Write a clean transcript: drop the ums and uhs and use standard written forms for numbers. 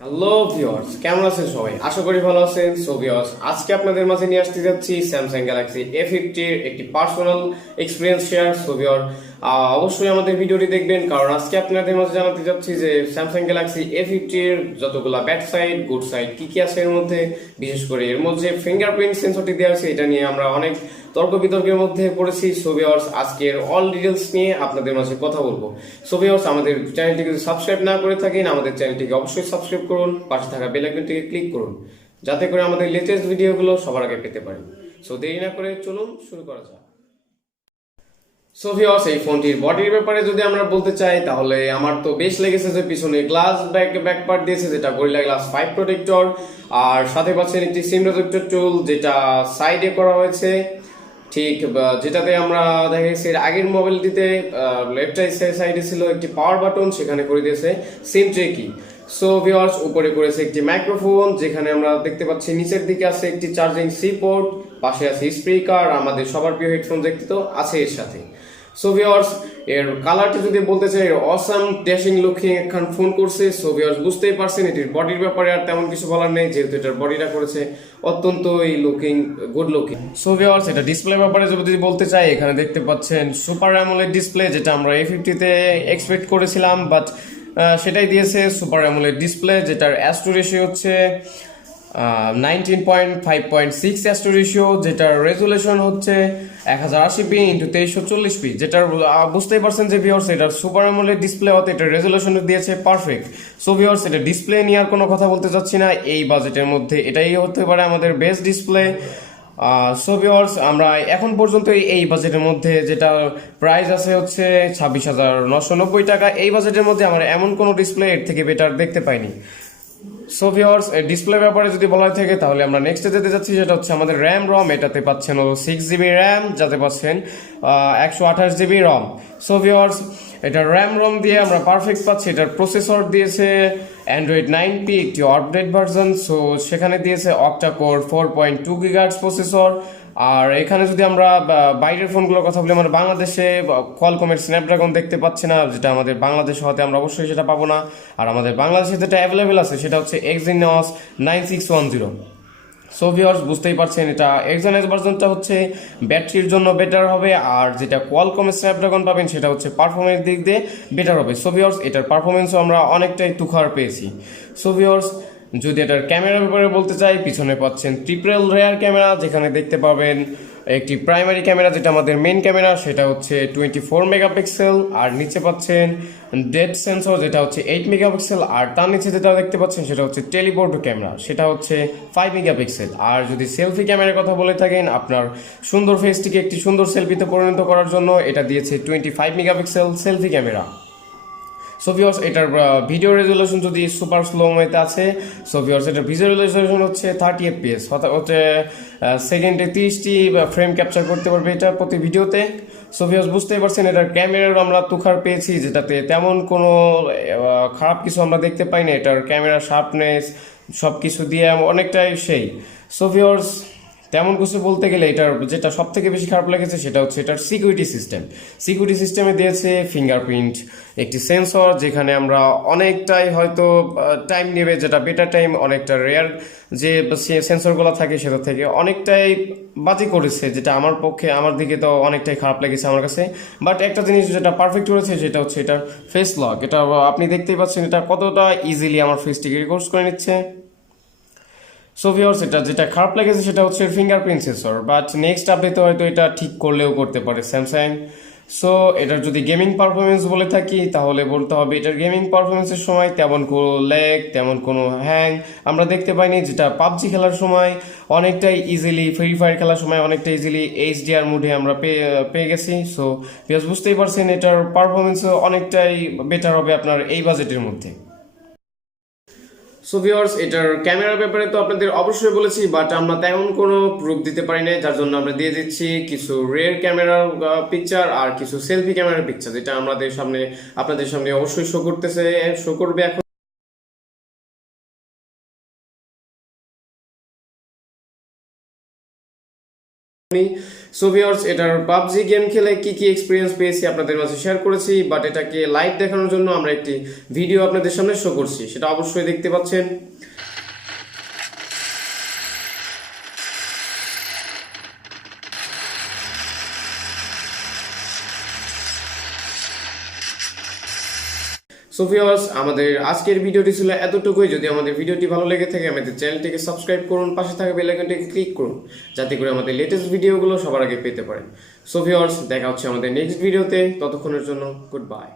Hello viewers, কেমন আছেন সবাই? আশা করি ভালো আছেন। সো ভিউয়ার্স, আজকে আপনাদের মাঝে নিয়ে আসতে যাচ্ছি স্যামসাং গ্যালাক্সি A50 এর একটি personal experience share. So viewer, অবশ্যই আমাদের ভিডিওটি দেখবেন, কারণ আজকে আপনাদের মাঝে জানাতে যাচ্ছি যে স্যামসাং গ্যালাক্সি A50 এর যতগুলা ব্যাড সাইড গুড সাইড কি কি আছে এর মধ্যে। বিশেষ করে এর মধ্যে ফিঙ্গারপ্রিন্ট সেন্সরটি দেওয়া আছে, এটা নিয়ে আমরা অনেক তর্ক বিতর্কের মধ্যে পড়েছি। সো ভিউয়ার্স, আজকের অল ডিটেলস নিয়ে আপনাদের মাঝে কথা বলবো। সো ভিউয়ার্স, আমাদের চ্যানেলটিকে যদি সাবস্ক্রাইব না করে থাকেন, আমাদের চ্যানেলটিকে অবশ্যই সাবস্ক্রাইব করুন, পাশে থাকা বেল আইকনটিকে ক্লিক করুন, যাতে করে আমাদের লেটেস্ট ভিডিওগুলো সবার আগে পেতে পারেন। সো দেরি না করে চলুন শুরু করা যাক। সো ভিউয়ার্স, এই ফোনটির বডির ব্যাপারে যদি আমরা বলতে চাই, তাহলে আমার তো বেশ লেগেছে যে পিছনে গ্লাস ব্যাক পার্ট দিয়েছে, যেটা গরিলা গ্লাস 5 প্রোটেক্টর, আর সাথে পাচ্ছেন একটি সিম রেজেক্টর টুল, যেটা সাইডে করা হয়েছে। ঠিক যেটাতে আমরা দেখা গেছে এর আগের মোবাইলটিতে লেফট সাইডে ছিল একটি পাওয়ার বাটন, সেখানে করে দিয়েছে সিম ট্রেকি। সো ভিউয়ার্স, উপরে করেছে একটি মাইক্রোফোন, যেখানে আমরা দেখতে পাচ্ছি নিচের দিকে আছে একটি চার্জিং সি পোর্ট, পাশে আছে স্পিকার, আমাদের সবার প্রিয় হেডফোন দেখতে তো আছে এর সাথে। সো ভিউয়ার্স, এর কালারটি যদি বলতে চাই, অসাম ড্যাশিং লুকিং একখান ফোন করছে। সো ভিউয়ার্স, বুঝতেই পারছেন এটির বডির ব্যাপারে আর তেমন কিছু বলার নেই, যেহেতু এটার বডিটা করেছে অত্যন্ত looking good looking. So viewers, এটা ডিসপ্লে ব্যাপারে যদি বলতে চাই, এখানে দেখতে পাচ্ছেন সুপার অ্যামোলেড ডিসপ্লে, যেটা আমরা A50 তে এক্সপেক্ট করেছিলাম, বাট সেটাই দিয়েছে সুপার অ্যামোলেড ডিসপ্লে, যেটার অ্যাস্টো রেশিও হচ্ছে 19.5.6 অ্যাস্টো রেশিও, যেটার রেজুলেশন হচ্ছে 1080p ইন্টু 2340p, যেটার বুঝতেই পারছেন যে ভিউয়ার্স, এটার সুপার অ্যামোলেড ডিসপ্লে হতে এটা রেজুলেশন দিয়েছে পারফেক্ট। সো ভিউয়ার্স, এটা ডিসপ্লে নিয়ে আর কোনো কথা বলতে চাচ্ছি না, এই বাজেটের মধ্যে এটাই হতে পারে আমাদের বেস্ট ডিসপ্লে। সো ভিউয়ার্স, আমরা এখন পর্যন্ত এই বাজেটের মধ্যে যেটা প্রাইস আছে হচ্ছে 26,990 টাকা, এই বাজেটের মধ্যে আমরা এমন কোনো ডিসপ্লে এর থেকে বেটার দেখতে পাইনি। সো ভিউয়ার্স, ডিসপ্লে ব্যাপারে যদি বলা থাকে, তাহলে আমরা নেক্সটে যেতে যাচ্ছি, যেটা হচ্ছে আমাদের র্যাম রম। এটাতে পাচ্ছেন হলো 6GB র্যাম, যাতে পাচ্ছেন 128GB রম। সো ভিউয়ার্স, এটা র্যাম রম দিয়ে আমরা পারফেক্ট পাচ্ছি। এটার প্রসেসর দিয়েছে অ্যান্ড্রয়েড 9P, একটি আপডেট ভার্সন। সো সেখানে দিয়েছে অক্টা কোর 4.2 GHz প্রসেসর। আর এখানে যদি আমরা বাইরের ফোনগুলোর কথা বলি, আমরা বাংলাদেশে কোয়ালকমের স্ন্যাপড্রাগন দেখতে পাচ্ছি না, যেটা আমাদের বাংলাদেশে হতে আমরা অবশ্যই সেটা পাবো না। আর আমাদের বাংলাদেশে যেটা অ্যাভেলেবেল আছে সেটা হচ্ছে Exynos 9610। সো ভিউয়ার্স, বুঝতেই পারছেন এটা Exynos ভার্সনটা হচ্ছে ব্যাটারির জন্য বেটার হবে, আর যেটা কোয়ালকমের স্ন্যাপড্রাগন পাবেন সেটা হচ্ছে পারফরমেন্স দিক দিয়ে বেটার হবে। সো ভিউয়ার্স, এটার পারফরমেন্সও আমরা অনেকটাই তুখার পেয়েছি। সো ভিউয়ার্স, যদি এটার ক্যামেরার ব্যাপারে বলতে চাই, পিছনে পাচ্ছেন ট্রিপল রেয়ার ক্যামেরা, যেখানে দেখতে পাবেন একটি প্রাইমারি ক্যামেরা, যেটা আমাদের মেন ক্যামেরা, সেটা হচ্ছে 24 মেগাপিক্সেল, আর নিচে পাচ্ছেন ডেপথ সেন্সর, যেটা হচ্ছে 8 মেগাপিক্সেল, আর তার নিচে যেটা দেখতে পাচ্ছেন সেটা হচ্ছে টেলিপোর্ট ক্যামেরা, সেটা হচ্ছে 5 মেগাপিক্সেল। আর যদি সেলফি ক্যামেরার কথা বলে থাকেন, আপনার সুন্দর ফেসটিকে একটি সুন্দর সেলফিতে পরিণত করার জন্য এটা দিয়েছে 25 megapixel selfie camera. So viewers, এটার ভিডিও রেজুলেশন যদি সুপার স্লো মোতে আছে। সো ভিউয়ার্স, এটার ভিডিও রেজুলেশন হচ্ছে 30 FPS, হচ্ছে সেকেন্ডে 30টি ফ্রেম ক্যাপচার করতে পারবে এটা প্রতি ভিডিওতে। সো ভিউয়ার্স, বুঝতেই পারছেন এটার ক্যামেরার আমরা তুখার পেয়েছি, যেটাতে তেমন কোনো খারাপ কিছু আমরা দেখতে পাই না। এটার ক্যামেরা শার্পনেস সব কিছু দিয়ে অনেকটাই সেই। সো ভিউয়ার্স, তেমন কিছু বলতে গেলে এটার যেটা সব থেকে বেশি খারাপ লেগেছে সেটা হচ্ছে এটার সিকিউরিটি সিস্টেমে দিয়েছে ফিঙ্গারপ্রিন্ট একটি সেন্সর, যেখানে আমরা অনেকটাই হয়তো টাইম নেবে, যেটা বেটার টাইম অনেকটা রেয়ার যে সেন্সরগুলো থাকে সেটা থেকে অনেকটাই বাজে করেছে, যেটা আমার পক্ষে আমার দিকে তো অনেকটাই খারাপ লেগেছে আমার কাছে। বাট একটা জিনিস যেটা পারফেক্ট করেছে সেটা হচ্ছে এটার ফেস লক। এটা আপনি দেখতেই পাচ্ছেন এটা কতটা ইজিলি আমার ফেসটিকে রেকর্ড করে নিচ্ছে। সো ভিউয়ার্স, এটা যেটা খারাপ লেগেছে সেটা হচ্ছে ফিঙ্গারপ্রিন্ট সেন্সর, বাট নেক্সট আপডেটে হয়তো এটা ঠিক করলেও করতে পারে স্যামসাং। সো এটার যদি গেমিং পারফরমেন্স বলে থাকি, তাহলে বলতে হবে এটার গেমিং পারফরমেন্সের সময় তেমন কোনো ল্যাগ, তেমন কোনো হ্যাং আমরা দেখতে পাইনি, যেটা পাবজি খেলার সময় অনেকটাই ইজিলি, ফ্রি ফায়ার খেলার সময় অনেকটা ইজিলি HDR মোডে আমরা পেয়ে গেছি। সো ভিউয়ার্স, বুঝতেই পারছেন এটার পারফরমেন্সও অনেকটাই বেটার হবে আপনার এই বাজেটের মধ্যে। সো ভিউয়ার্স, এটার ক্যামেরার ব্যাপারে তো আপনাদের অবশ্যই বলেছি, বাট আমরা তেমন কোনো প্রুফ দিতে পারি না, যার জন্য আমরা দিয়ে দিচ্ছি কিছু রিয়ার ক্যামেরার পিকচার আর কিছু সেলফি ক্যামেরার পিকচার, যেটা আপনাদের সামনে অবশ্যই শো করবে এখন। সো ভিউয়ার্স, এটার পাবজি গেম খেলে কি কি এক্সপিরিয়েন্স পেয়েছি আপনাদের মাঝে শেয়ার করেছি, বাট এটাকে লাইভ দেখানোর জন্য আমরা একটি ভিডিও আপনাদের সামনে শো করছি, সেটা অবশ্যই দেখতে পাচ্ছেন। সো ভিউয়ার্স, আমাদের আজকের ভিডিওটি ছিল এতটুকুই। যদি আমাদের ভিডিওটি ভালো লেগে থাকে আমাদের চ্যানেলটিকে সাবস্ক্রাইব করুন, পাশে থাকা বেল আইকনটিকে ক্লিক করুন, যাতে করে আমাদের লেটেস্ট ভিডিওগুলো সবার আগে পেতে পারেন। সো ভিউয়ার্স, দেখা হচ্ছে আমাদের নেক্সট ভিডিওতে। ততক্ষণের জন্য গুড বাই।